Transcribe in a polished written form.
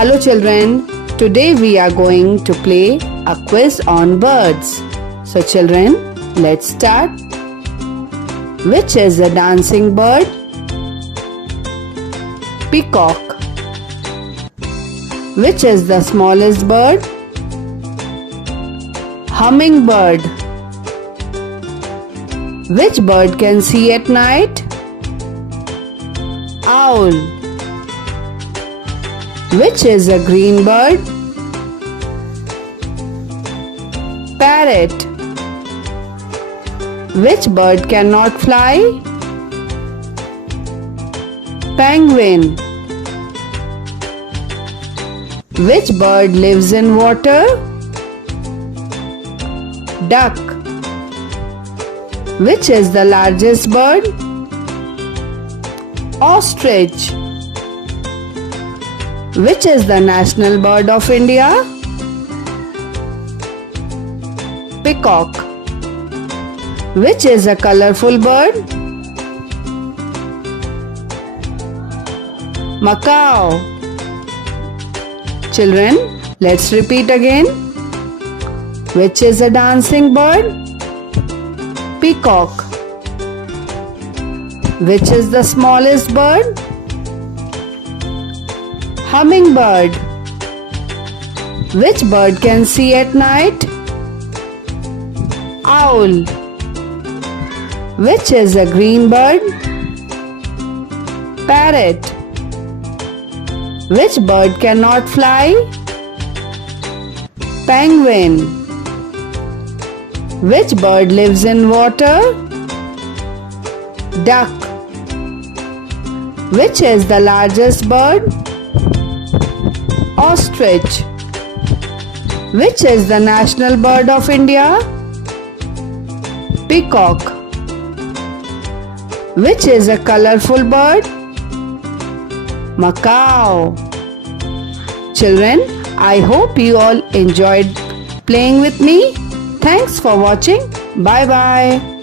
Hello children, today we are going to play a quiz on birds. So children, let's start. Which is a dancing bird? Peacock. Which is the smallest bird? Hummingbird. Which bird can see at night? Owl. Which is a green bird? Parrot. Which bird cannot fly? Penguin. Which bird lives in water? Duck. Which is the largest bird? Ostrich. Which is the national bird of India? Peacock. Which is a colourful bird? Macaw. Children, let's repeat again. Which is a dancing bird? Peacock. Which is the smallest bird? Hummingbird. Which bird can see at night? Owl. Which is a green bird? Parrot. Which bird cannot fly? Penguin. Which bird lives in water? Duck. Which is the largest bird? Ostrich. Which is the national bird of India? Peacock. Which is a colourful bird? Macaw. Children, I hope you all enjoyed playing with me. Thanks for watching. Bye bye.